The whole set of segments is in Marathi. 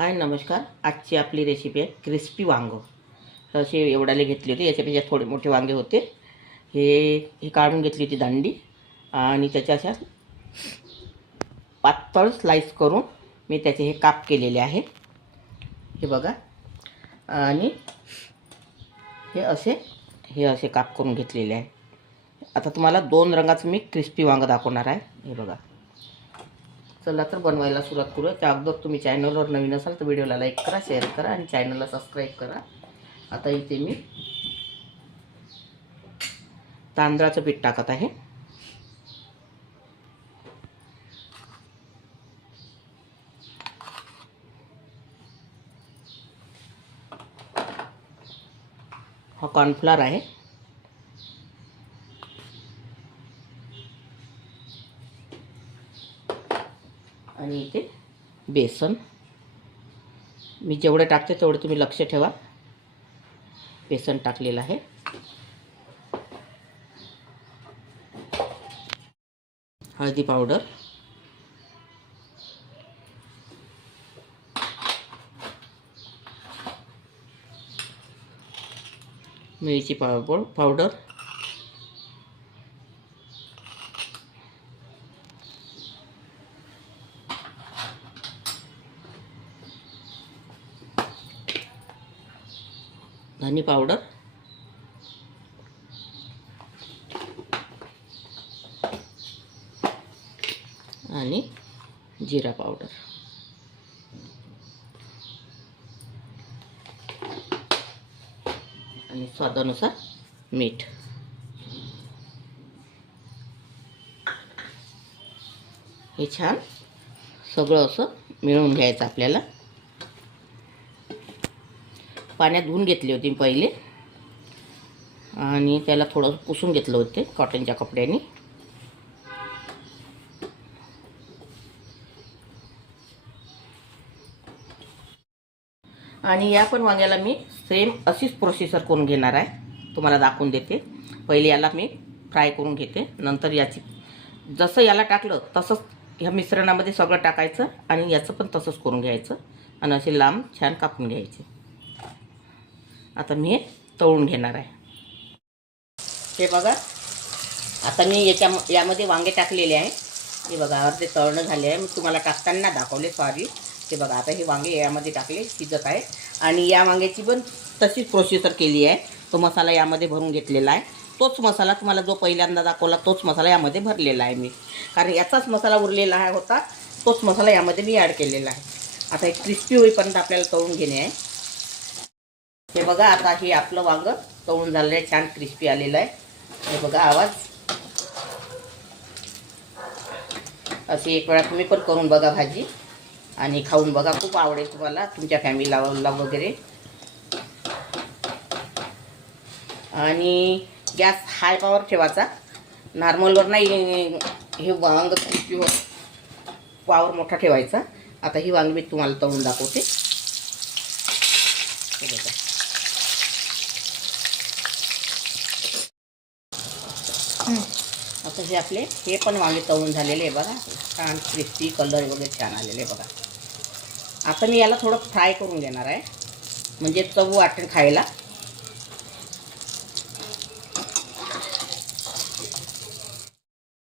हाय नमस्कार. आजची आपली रेसिपी आहे क्रिस्पी वांगं. असे एवढाले घेतले होते, याच्यापेक्षा थोडे मोठे वांगे होते. हे हे काढून घेतली होती दांडी आणि त्याच्या अशा पातळ स्लाइस करून मी त्याचे हे काप केलेले आहे. हे बघा. आणि हे असे काप करून घेतलेले आहे. आता तुम्हाला दोन रंगाचं मी क्रिस्पी वांगं दाखवणार आहे. हे बघा. चला तर बनवायला सुरुवात करूया. त्या अगोदर तुम्ही चॅनलवर नवीन असाल तर व्हिडिओला लाईक करा, शेअर करा आणि चॅनलला सबस्क्राईब करा. आता इथे मी तांदळाचं पीठ टाकत आहे. हा कॉर्नफ्लॉर आहे. आणि इथे बेसन. मी जेवढे टाकते तेवढे तुम्ही लक्ष ठेवा. बेसन टाकलेलं आहे. हळदी पावडर, मिरची पावडर, धनी पावडर, आणि जिरा पावडर. आणि स्वादानुसार मीठ. हे छान सगळं असं मिळवून घ्यायचं आपल्याला. पाण्यात धुवून घेतले होते पहिले आणि त्याला थोडं पुसून घेतलं होते कॉटनच्या कपड्याने. आणि या पण वांग्याला मी सेम अशीच प्रोसेसर करून घेणार आहे. तुम्हाला दाखवून देते. पहिले याला मी फ्राय करून घेते, नंतर याची जसं याला टाकलं तसंच ह्या मिश्रणामध्ये सगळं टाकायचं आणि याचं पण तसंच करून घ्यायचं आणि असे लांब छान कापून घ्यायचे. आता मी हे तळून घेणार आहे. हे बघा. आता मी यामध्ये वांगे टाकलेले आहे. हे बघा अर्धे तळणं झाले आहे. मी तुम्हाला टाकताना दाखवले सॉरी. हे बघा. आता हे वांगे यामध्ये टाकले, शिजत आहे. आणि या वांग्याची पण तशीच प्रोसेसर केली आहे. तो मसाला यामध्ये भरून घेतलेला आहे. तोच मसाला तुम्हाला जो पहिल्यांदा दाखवला तोच मसाला यामध्ये भरलेला आहे मी. कारण याचाच मसाला उरलेला आहे होता, तोच मसाला यामध्ये मी ॲड केलेला आहे. आता हे क्रिस्पी होईपर्यंत आपल्याला तळून घेणे आहे. हे बघा. आता हे आपलं वांगं तळून झालेलं आहे, छान क्रिस्पी आलेलं आहे. हे बघा आवाज. अशी एक वेळा तुम्ही पण करून बघा भाजी आणि खाऊन बघा. खूप आवडेल तुम्हाला, तुमच्या फॅमिलीला वगैरे. आणि गॅस हाय पॉवर ठेवायचा, नॉर्मलवर नाही. हे वांग क्रिस्पी पॉवर मोठा ठेवायचा. आता ही वांगी मी तुम्हाला तळून दाखवते. हे बघा. आता हे आपले हे पण वांगे तळून झालेले आहे बघा. छान क्रिस्पी कलर वगैरे छान आलेले आहे बघा. आता मी याला थोडं फ्राय करून घेणार आहे, म्हणजे चव वाटेल खायला.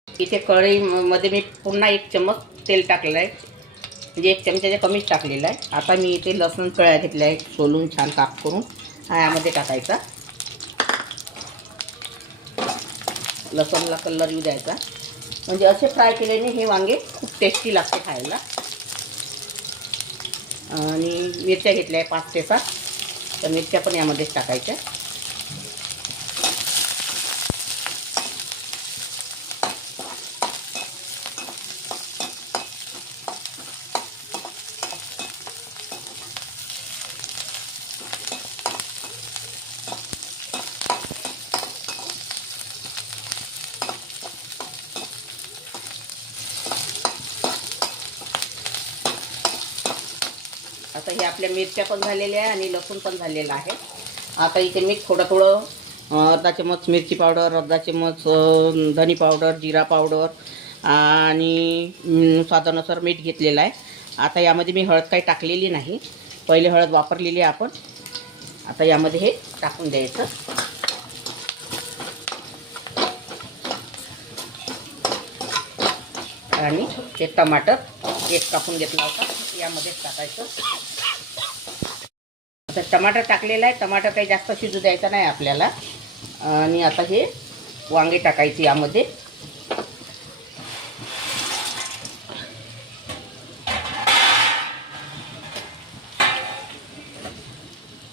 इथे कढईमध्ये मी पुन्हा 1 चम्मच तेल टाकलेलं आहे, म्हणजे 1 चमच्याच्या कमीच टाकलेलं आहे. आता मी इथे लसूण कळ्या घेतल्या आहेत, सोलून छान काप करून हा यामध्ये टाकायचा. लसूणला कलर येऊ द्यायचा. म्हणजे असे फ्राय केल्याने हे वांगे खूप टेस्टी लागते खायला. आणि मिरच्या घेतल्या आहे 5 ते 7. तर मिरच्या पण यामध्येच टाकायच्या. आता हे आपल्या मिरच्या पण झालेल्या आहे आणि लसूण पण झालेला आहे. आता इथे मी थोडं अर्धा चम्मच मिरची पावडर, अर्धा चम्मच धनी पावडर, जिरा पावडर आणि स्वादानुसार मीठ घेतलेलं आहे. आता यामध्ये मी हळद काही टाकलेली नाही, पहिले हळद वापरलेली आहे आपण. आता यामध्ये हे टाकून द्यायचं. आणि हे टमाटर एक कापून घेतला होता यामध्येच टाकायचं. आता टमाटर टाकलेलं आहे, टमाटर काही जास्त शिजू द्यायचं नाही आपल्याला. आणि आता हे वांगे टाकायचे यामध्ये.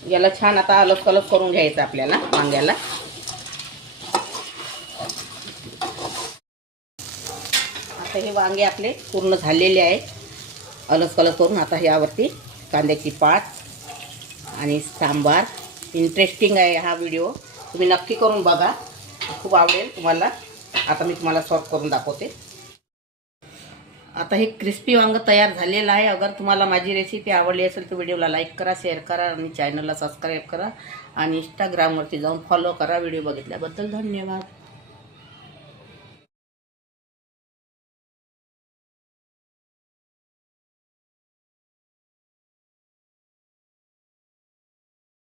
याला छान आता अलग करून घ्यायचं आपल्याला वांग्याला. आता हे वांगे आपले पूर्ण झालेले आहे अलग करून. आता यावरती कांद्याची पात आणि सांबार. इंटरेस्टिंग आहे हा व्हिडिओ, तुम्ही नक्की करून बघा, खूप आवडेल तुम्हाला. आता मी तुम्हाला सर्व करून दाखवते. आता हे क्रिस्पी वांग तयार झालेलं आहे. अगर तुम्हाला माझी रेसिपी आवडली असेल तर व्हिडिओला लाईक करा, शेअर करा आणि चॅनलला सबस्क्राईब करा आणि इंस्टाग्रामवरती जाऊन फॉलो करा. व्हिडिओ बघितल्याबद्दल धन्यवाद.